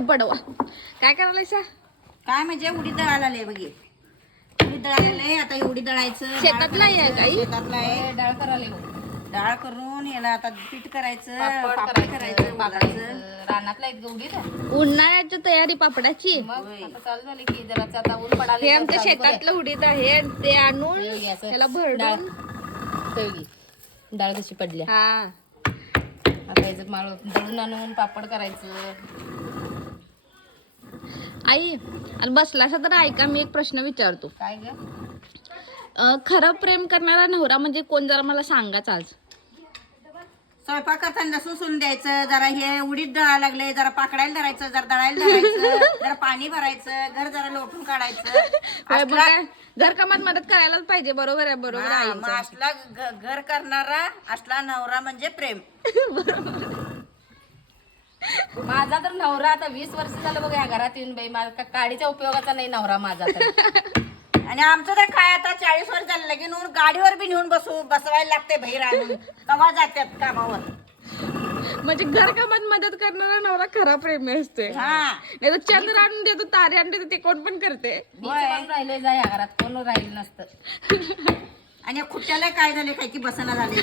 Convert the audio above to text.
बडवा काय करायला काय म्हणजे उडीद दळायला आले बघे. उडीद दळायला आता उडीद दळायचं. शेतातला आहे काही शेतातला आहे. डाळ करायला डाळ करून याला आता पीठ करायचं, पापड पापड करायचं, पापडाचं. रानातला एक उडीद उन्हाळ्याची तयारी पापडाची. मग आता चालू झाली की जरा आता ऊन पडाले. हे आमच्या शेतातलं उडीद आहे ते आणून त्याला भरडून डाळ कशी पडली हा आता याच्यात माळ दळून आणून पापड करायचं. आई आणि बसलासा तर ऐका मी एक प्रश्न विचारतो. काय ग खरं प्रेम करणारा नवरा म्हणजे कोण जरा मला सांगाच आज. स्वयंपाक करताना लसूण सोलून द्यायचं, जरा हे उडीद दळायला लागले, जरा पाकडायला धरायचं, जरा दळायला धरायचं, जरा पाणी भरायचं, घर जरा लोटून काढायचं. होय, मग काय घर कामात मदत करायलाच पाहिजे. बरोबर आहे बरोबर हा, आहे मग असला घर करणारा असला नवरा म्हणजे प्रेम. माझा तर नवरा आता 20 वर्ष झालं बघ या घरात येऊन बाई. माझा काडीच्या उपयोगाचा नाही नवरा माझा तर. आणि आमचं तर काय आता 40 वर्ष झालं लगीन होऊन गाडीवर बी नेऊन बसवायला लागते बाहेर आणून कवा जात्यात कामावर. म्हणजे घर कामात मदत करणारा नवरा खरा प्रेमी असते. हा नाही तर चंद्र आणून देतो, तारे आणून देतो, ते कोण पण करते. पण राहिले जा या घरात कोण राहिलं नसतं. आणि खुट्ट्याला काय झाले काय की बसना झाले.